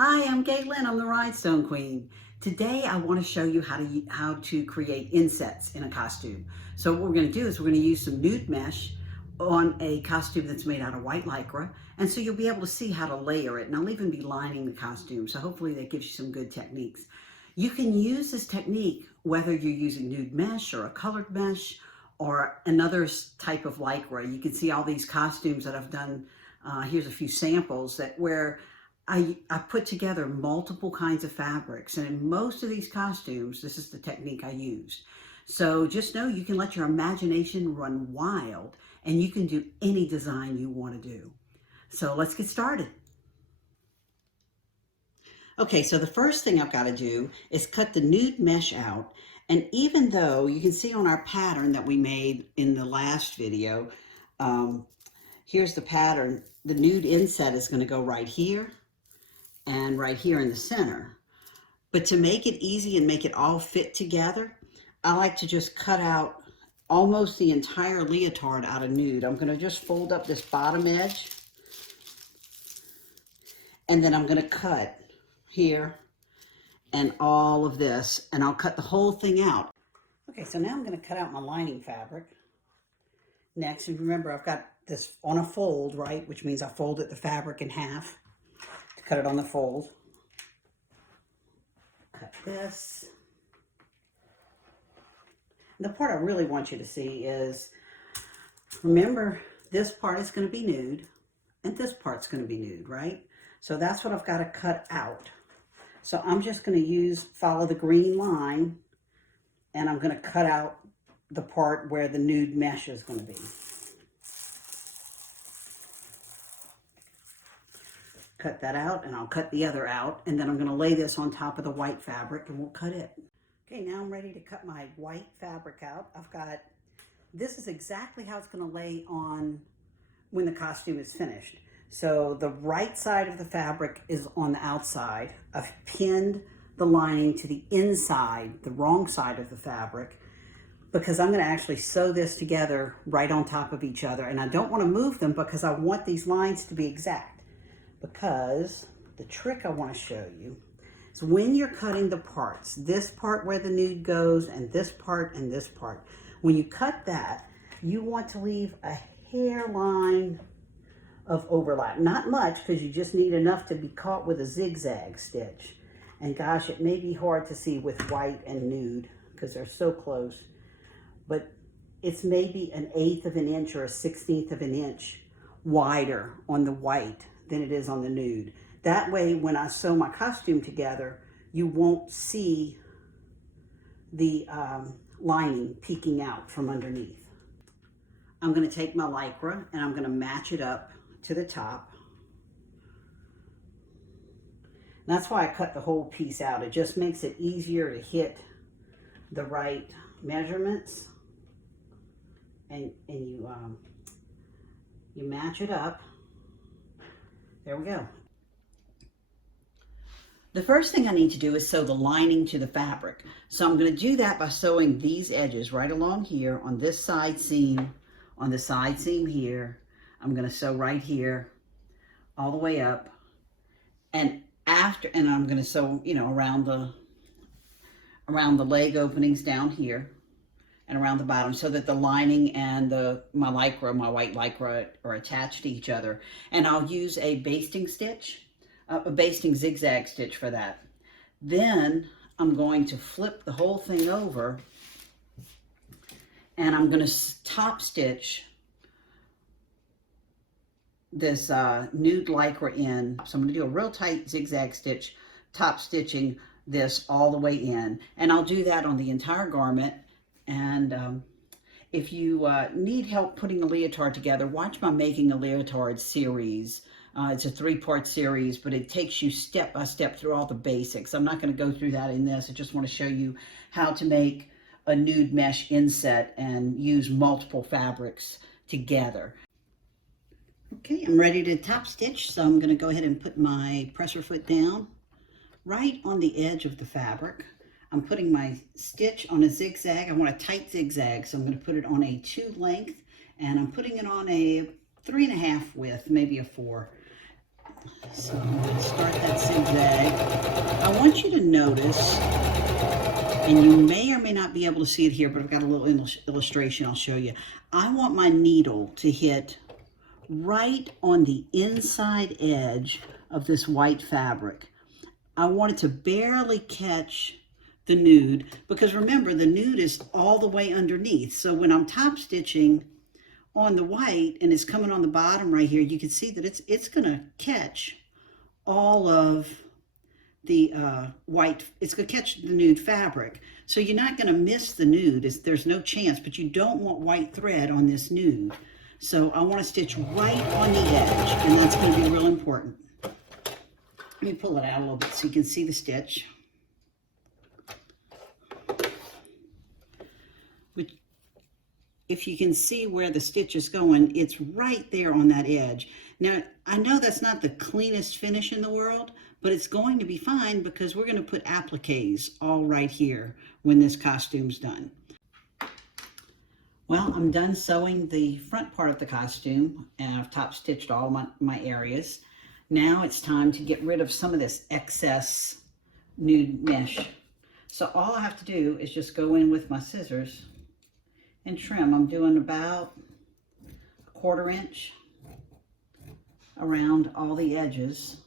Hi, I'm Caitlin. I'm the Rhinestone Queen. Today I want to show you how to create insets in a costume. So what we're going to do is we're going to use some nude mesh on a costume that's made out of white lycra, and so you'll be able to see how to layer it. And I'll even be lining the costume, so hopefully that gives you some good techniques. You can use this technique whether you're using nude mesh or a colored mesh or another type of lycra. You can see all these costumes that I've done. Here's a few samples where I put together multiple kinds of fabrics, and in most of these costumes, this is the technique I used. So just know you can let your imagination run wild, and you can do any design you want to do. So let's get started. Okay, so the first thing I've got to do is cut the nude mesh out. And even though you can see on our pattern that we made in the last video, here's the pattern. The nude inset is going to go right here and right here in the center. But to make it easy and make it all fit together, I like to just cut out almost the entire leotard out of nude. I'm going to just fold up this bottom edge, and then I'm going to cut here and all of this, and I'll cut the whole thing out. Okay, so now I'm going to cut out my lining fabric. Next, and remember I've got this on a fold, right, which means I folded the fabric in half. Cut it on the fold. Cut this. And the part I really want you to see is, remember, this part is going to be nude, and this part's going to be nude, right? So that's what I've got to cut out. So I'm just going to follow the green line, and I'm going to cut out the part where the nude mesh is going to be. Cut that out, and I'll cut the other out, and then I'm going to lay this on top of the white fabric, and we'll cut it. Okay, now I'm ready to cut my white fabric out. This is exactly how it's going to lay on when the costume is finished. So the right side of the fabric is on the outside. I've pinned the lining to the inside, the wrong side of the fabric, because I'm going to actually sew this together right on top of each other, and I don't want to move them because I want these lines to be exact. Because the trick I want to show you is when you're cutting the parts, this part where the nude goes and this part and this part, when you cut that, you want to leave a hairline of overlap. Not much, because you just need enough to be caught with a zigzag stitch. And gosh, it may be hard to see with white and nude because they're so close, but it's maybe 1/8 of an inch or 1/16 of an inch wider on the white than it is on the nude. That way, when I sew my costume together, you won't see the lining peeking out from underneath. I'm going to take my lycra and I'm going to match it up to the top. And that's why I cut the whole piece out. It just makes it easier to hit the right measurements, and you match it up. There we go. The first thing I need to do is sew the lining to the fabric. So I'm going to do that by sewing these edges right along here on this side seam, on the side seam here. I'm going to sew right here all the way up, and I'm going to sew, around the leg openings down here and around the bottom, so that the lining and my white lycra are attached to each other. And I'll use a basting stitch, a basting zigzag stitch for that. Then I'm going to flip the whole thing over, and I'm going to top stitch this nude lycra in. So I'm going to do a real tight zigzag stitch, top stitching this all the way in. And I'll do that on the entire garment. And if you need help putting a leotard together, watch my Making a Leotard series. It's a 3-part series, but it takes you step by step through all the basics. I'm not going to go through that in this. I just want to show you how to make a nude mesh inset and use multiple fabrics together. Okay, I'm ready to top stitch, so I'm going to go ahead and put my presser foot down right on the edge of the fabric. I'm putting my stitch on a zigzag. I want a tight zigzag, so I'm going to put it on a 2 length, and I'm putting it on a 3.5 width, maybe a 4. So I'm going to start that zigzag. I want you to notice, and you may or may not be able to see it here, but I've got a little illustration I'll show you. I want my needle to hit right on the inside edge of this white fabric. I want it to barely catch the nude, because remember, the nude is all the way underneath. So when I'm top stitching on the white and it's coming on the bottom right here, you can see that it's going to catch all of the white. It's going to catch the nude fabric. So you're not going to miss the nude. There's no chance, but you don't want white thread on this nude. So I want to stitch right on the edge, and that's going to be real important. Let me pull it out a little bit so you can see the stitch. But if you can see where the stitch is going, it's right there on that edge. Now, I know that's not the cleanest finish in the world, but it's going to be fine because we're going to put appliques all right here when this costume's done. Well, I'm done sewing the front part of the costume, and I've top stitched all my areas. Now it's time to get rid of some of this excess nude mesh. So all I have to do is just go in with my scissors and trim. I'm doing about 1/4 inch around all the edges,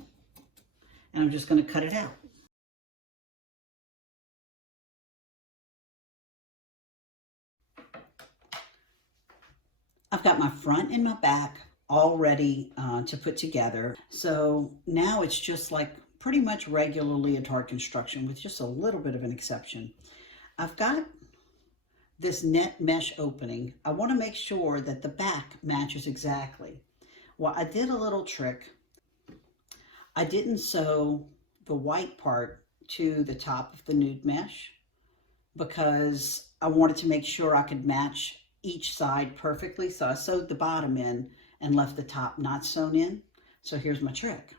and I'm just going to cut it out. I've got my front and my back all ready to put together. So now it's just like pretty much regular leotard construction with just a little bit of an exception. I've got this net mesh opening. I want to make sure that the back matches exactly. Well, I did a little trick. I didn't sew the white part to the top of the nude mesh because I wanted to make sure I could match each side perfectly. So I sewed the bottom in and left the top not sewn in. So here's my trick.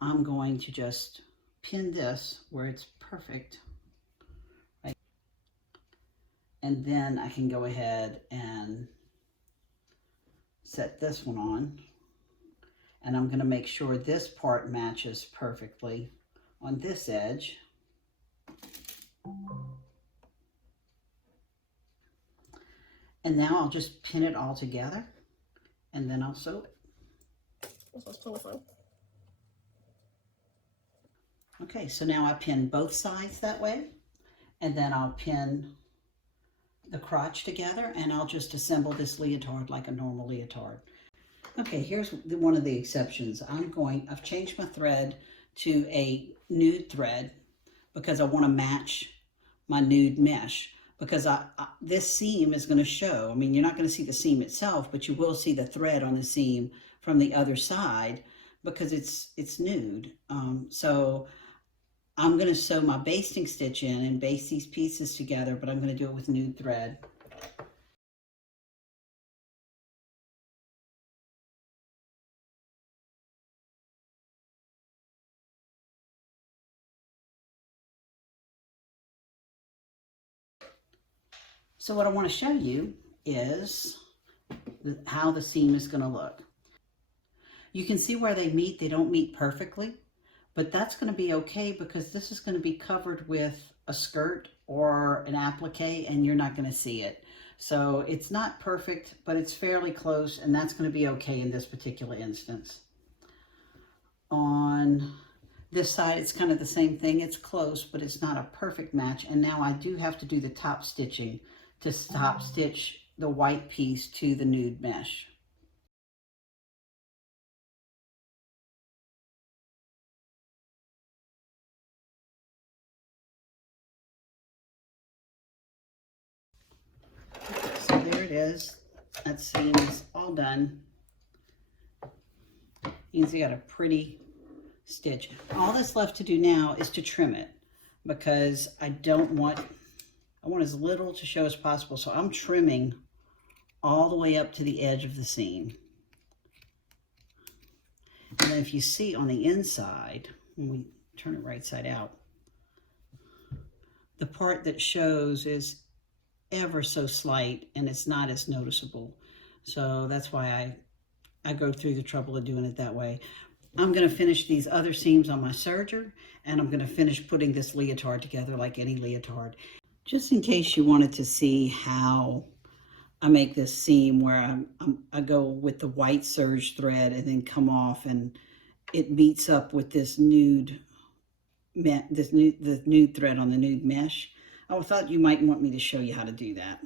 I'm going to just pin this where it's perfect. Right? And then I can go ahead and set this one on. And I'm going to make sure this part matches perfectly on this edge. And now I'll just pin it all together, and then I'll sew it. This was totally fun. Okay, so now I pin both sides that way, and then I'll pin the crotch together, and I'll just assemble this leotard like a normal leotard. Okay, here's one of the exceptions. I've changed my thread to a nude thread because I want to match my nude mesh. Because this seam is going to show. I mean, you're not going to see the seam itself, but you will see the thread on the seam from the other side because it's nude. So I'm going to sew my basting stitch in and baste these pieces together, but I'm going to do it with nude thread. So what I want to show you is how the seam is going to look. You can see where they meet. They don't meet perfectly, but that's going to be okay because this is going to be covered with a skirt or an applique and you're not going to see it. So it's not perfect, but it's fairly close, and that's going to be okay in this particular instance. On this side, it's kind of the same thing. It's close, but it's not a perfect match. And now I do have to do the top stitching to top stitch the white piece to the nude mesh. So there it is. That seam is all done. You can see I got a pretty stitch. All that's left to do now is to trim it because I want as little to show as possible. So I'm trimming all the way up to the edge of the seam. And then if you see on the inside, when we turn it right side out, the part that shows is ever so slight and it's not as noticeable. So that's why I go through the trouble of doing it that way. I'm going to finish these other seams on my serger, and I'm going to finish putting this leotard together like any leotard. Just in case you wanted to see how I make this seam where I go with the white serge thread and then come off, and it meets up with this nude thread on the nude mesh. I thought you might want me to show you how to do that.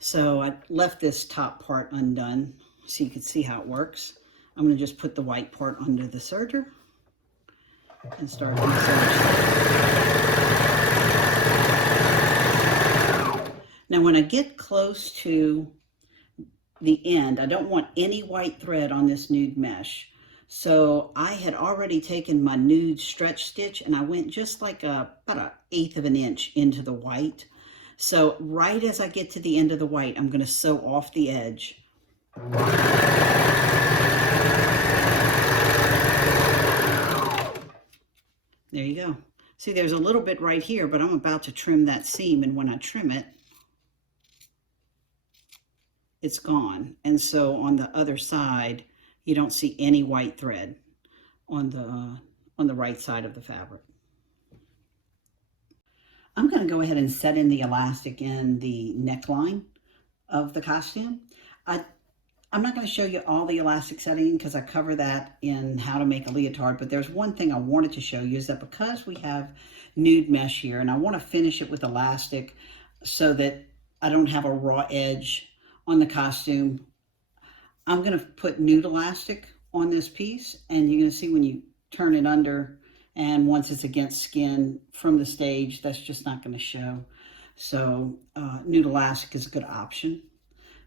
So I left this top part undone so you can see how it works. I'm going to just put the white part under the serger and start on the serge. Now when I get close to the end, I don't want any white thread on this nude mesh. So I had already taken my nude stretch stitch and I went just like about 1/8 of an inch into the white. So right as I get to the end of the white, I'm going to sew off the edge. There you go. See, there's a little bit right here, but I'm about to trim that seam, and when I trim it, it's gone. And so on the other side, you don't see any white thread on the right side of the fabric. I'm going to go ahead and set in the elastic in the neckline of the costume. I'm not going to show you all the elastic setting because I cover that in how to make a leotard, but there's one thing I wanted to show you is that because we have nude mesh here and I want to finish it with elastic so that I don't have a raw edge on the costume, I'm going to put nude elastic on this piece, and you're going to see when you turn it under and once it's against skin from the stage, that's just not going to show. So nude elastic is a good option.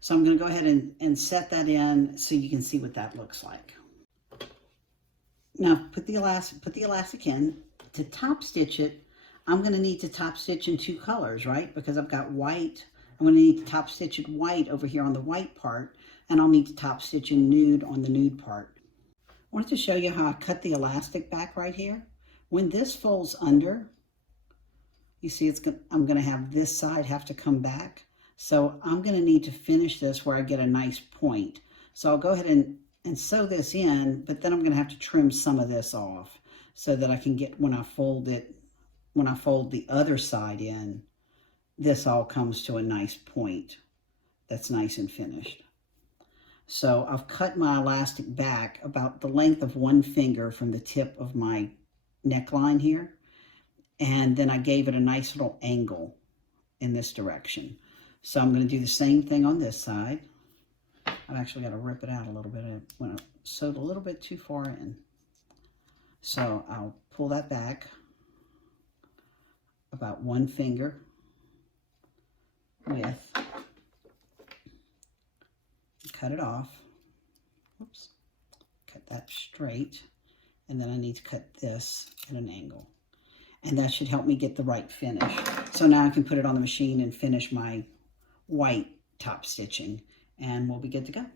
So I'm going to go ahead and set that in so you can see what that looks like. Now put the elastic in. To top stitch it, I'm going to need to top stitch in 2 colors, right? Because I've got white. I'm going to need to top stitch it white over here on the white part, and I'll need to top stitch in nude on the nude part. I wanted to show you how I cut the elastic back right here. When this folds under, you see I'm going to have this side have to come back. So I'm going to need to finish this where I get a nice point. So I'll go ahead and sew this in, but then I'm going to have to trim some of this off so that I can get, when I fold the other side in, this all comes to a nice point that's nice and finished. So I've cut my elastic back about the length of 1 finger from the tip of my neckline here. And then I gave it a nice little angle in this direction. So I'm going to do the same thing on this side. I've actually got to rip it out a little bit. I sewed a little bit too far in. So I'll pull that back about 1 finger width. Cut it off. Oops. Cut that straight. And then I need to cut this at an angle. And that should help me get the right finish. So now I can put it on the machine and finish my white top stitching, and we'll be good to go.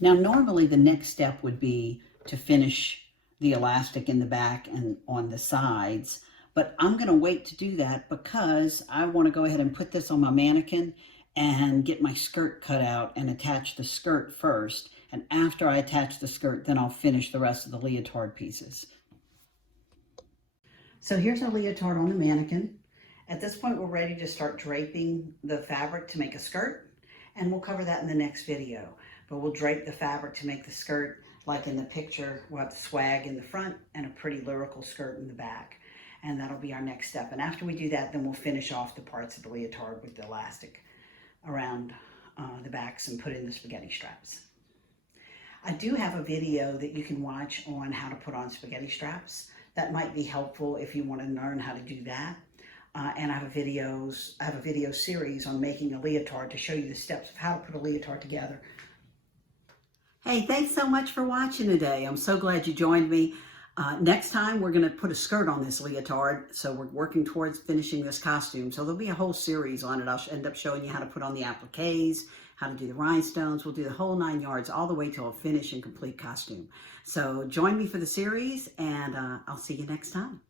Now normally the next step would be to finish the elastic in the back and on the sides, but I'm going to wait to do that because I want to go ahead and put this on my mannequin and get my skirt cut out and attach the skirt first, and after I attach the skirt, then I'll finish the rest of the leotard pieces. So here's our leotard on the mannequin. At this point, we're ready to start draping the fabric to make a skirt, and we'll cover that in the next video. But we'll drape the fabric to make the skirt like in the picture. We'll have the swag in the front and a pretty lyrical skirt in the back. And that'll be our next step. And after we do that, then we'll finish off the parts of the leotard with the elastic around the backs and put in the spaghetti straps. I do have a video that you can watch on how to put on spaghetti straps. That might be helpful if you want to learn how to do that. And I have a video series on making a leotard to show you the steps of how to put a leotard together. Hey, thanks so much for watching today. I'm so glad you joined me. Next time, we're going to put a skirt on this leotard. So we're working towards finishing this costume. So there'll be a whole series on it. I'll end up showing you how to put on the appliques, how to do the rhinestones. We'll do the whole 9 yards all the way to a finished and complete costume. So join me for the series, and I'll see you next time.